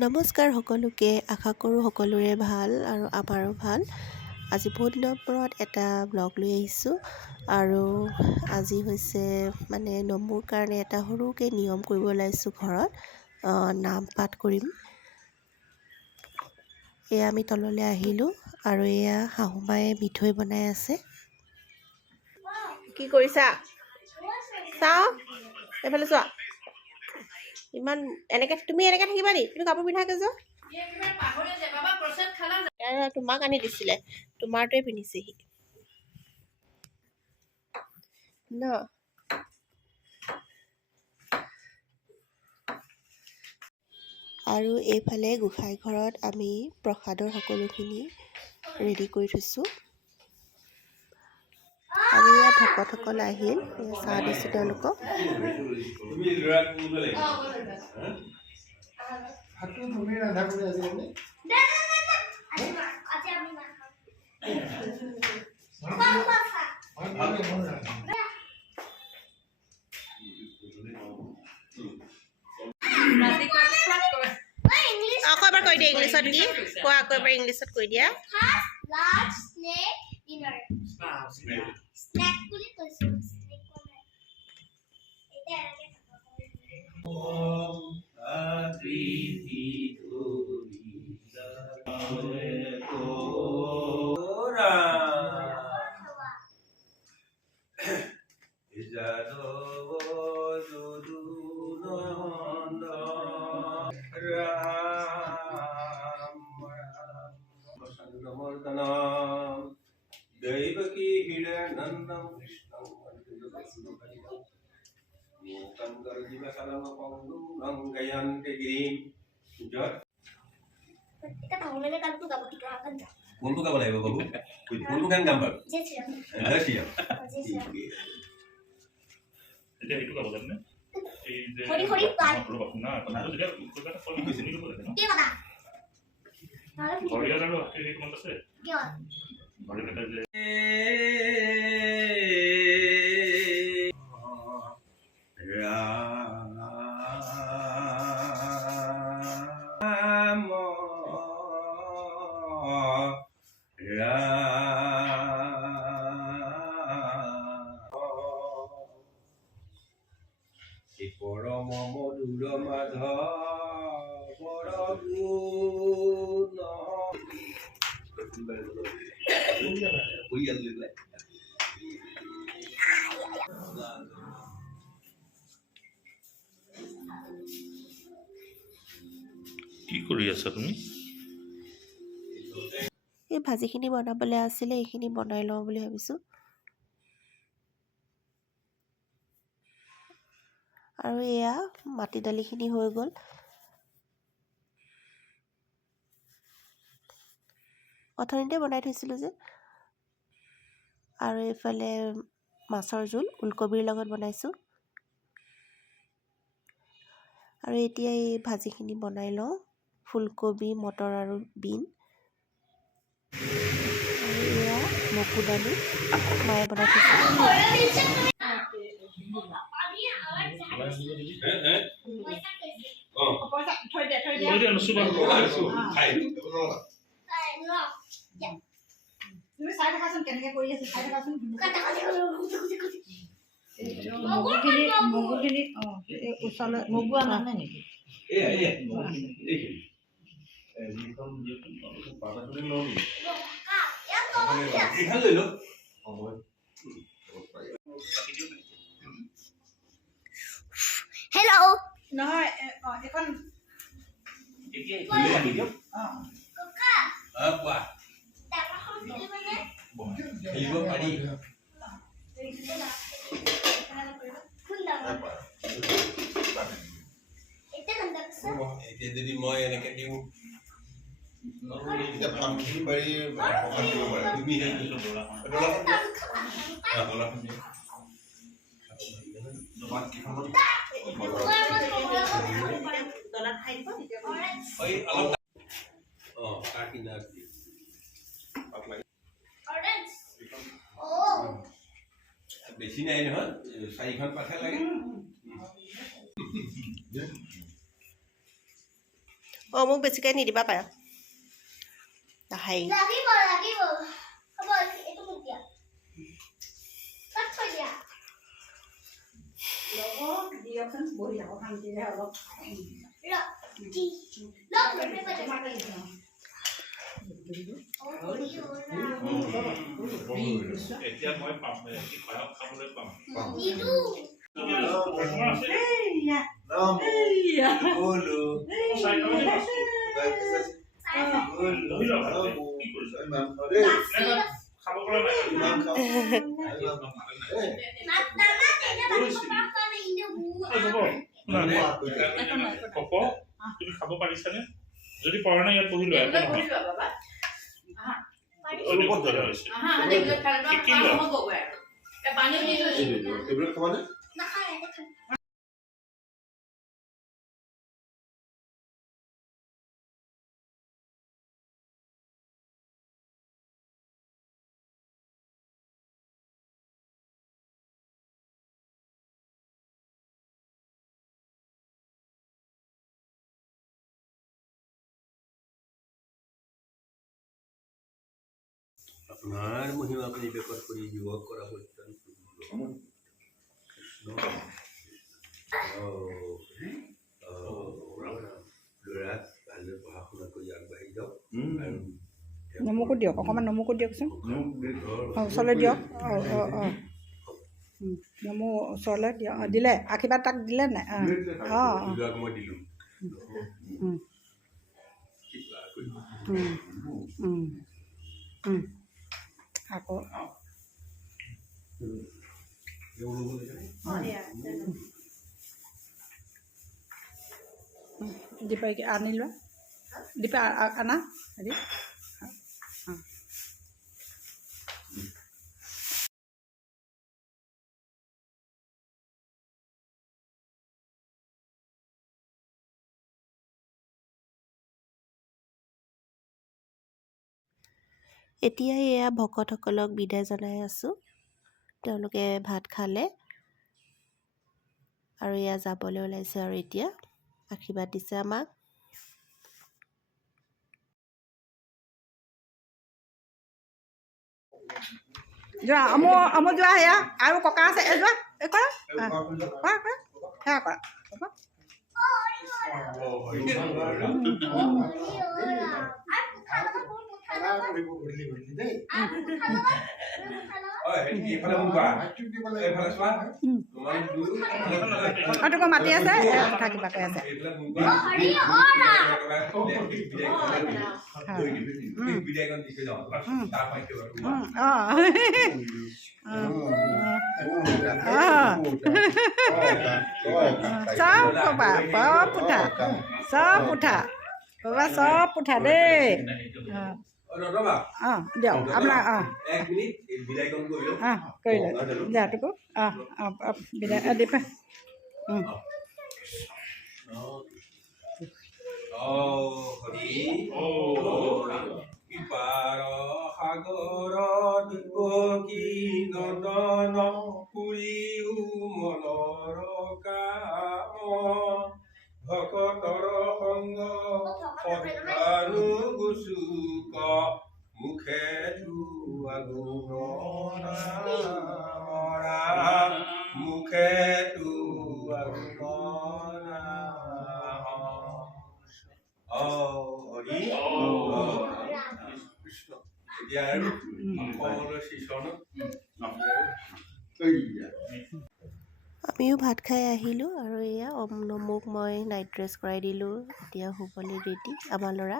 নমস্কাৰ সকলোকে, আশা কৰোঁ সকলোৰে ভাল আৰু আমাৰো ভাল। আজি বহুত দিনৰ ওপৰত এটা ব্লগ লৈ আহিছোঁ আৰু আজি হৈছে মানে নমুৰ কাৰণে এটা সৰুকৈ নিয়ম কৰিব ওলাইছোঁ ঘৰত। নাম পাঠ কৰিম। এয়া আমি তললৈ আহিলোঁ আৰু এয়া শাহুমায়ে মিঠৈ বনাই আছে। কি কৰিছা? চাওঁ এইফালে চোৱা। ইমান এনেকৈ তুমি এনেকৈ থাকিবা নি? তুমি কাপোৰ পিন্ধাকে যোৱা। তোমাক আনি দিছিলে, তোমাৰটোৱে পিন্ধিছেহি ন। আৰু এইফালে গোসাঁই ঘৰত আমি প্ৰসাদৰ সকলোখিনি ৰেডি কৰি থৈছোঁ আৰু ইয়াত ভকতসকল আহিল, চাহ দিছোঁ তেওঁলোকক। আকৌ এবাৰ কৈ দিয়া ইংলিছত কি কোৱা, আকৌ এবাৰ ইংলিছত কৈ দিয়া। दैवकी हिरण्यनन्दं कृष्णं मूकं करोति वक्रतुण्डं गयान्ते गिरिं जय। কোনটো গাব লাগিব বাবু? কোনটো গান গাম বাৰু? জয় শ্ৰীৰাম। এতিয়া এইটো গাব জানে? এই যে হৰি হৰি পাই না কথাটো যেতিয়া কথা ফলি কৈছে নিটো বলে না কি কথা হৰিয়াৰ আৰু হেৰি কোন আছে কি হ'ল হৰি বেটা যে পৰম মধুৰ মাধৱ কি কৰি আছা তুমি? এই ভাজিখিনি বনাবলৈ আছিলে, এইখিনি বনাই লওঁ বুলি ভাবিছোঁ। আৰু এয়া মাটি দালিখিনি হৈ গ'ল। অথনিতে বনাই থৈছিলোঁ যে। আৰু এইফালে মাছৰ জোল ওলকবিৰ লগত বনাইছোঁ। আৰু এতিয়া এই ভাজিখিনি বনাই লওঁ, ফুলকবি, মটৰ আৰু বিন। আৰু এয়া মগু দালি মায়ে বনাই থৈছে। তুমি চাই থাকাচোন কেনেকৈ কৰি আছে, চাই থাকাচোন। মগুখিনি ওচৰলৈ মগু আনা নাই নেকি? হেল্ল' নহয় এখন খেলিব পাৰি। এতিয়া যদি মই এনেকে দিওঁ বেছি নাই নহয়, 4খন পাঠে লাগে। অঁ মোক বেছিকৈ নিদিবা পাৰা হাই দিয়কচোন বহি থাকক শান্তিৰে অলপ এতিয়া মই পাম পায়স খাবলৈ পাম খাব পৰা তুমি খাব পাৰিছানে যদি পৰা নাই ইয়াত বহি লোৱা আপোনাৰ মহিমা আপুনি বেকত কৰি যুৱক কৰা ল'ৰা ভালদৰে পঢ়া শুনা কৰি আগবাঢ়ি যাওক আৰু নমুকো দিয়ক অকণমান নমুকো দিয়কচোন ওচৰলৈ দিয়ক নমু ওচৰলৈ দিয়ক দিলে আশীৰ্বাদ তাক দিলে নাই মই দিলোঁ আকৌ দীপা আনি লোৱা দীপা আনা হেৰি এতিয়া এয়া ভকতসকলক বিদায় জনাই আছোঁ তেওঁলোকে ভাত খালে আৰু এয়া যাবলৈ ওলাইছে আৰু এতিয়া আশীৰ্বাদ দিছে আমাক যোৱা আমো যোৱা সেয়া আৰু ককা আছে যোৱা এই কৰা কৰা কৰা সেয়া কৰা তোক মাতি আছে কথা কিবা কৈ আছে চব কবা চব উঠা বাবা চব উঠা দেই দিয়ক আপোনাৰ কৰিলে যা তোকো বিদায় দীপা সাগৰত নদন পুৰিও মনৰ কাম ভকতৰ সংগ সৎকাৰো গুচুক মুখে মুখে আমিও ভাত খাই আহিলোঁ আৰু এয়া নমুক মই নাইট ড্ৰেছ কৰাই দিলোঁ এতিয়া শুবলৈ ৰেডি আমাৰ ল'ৰা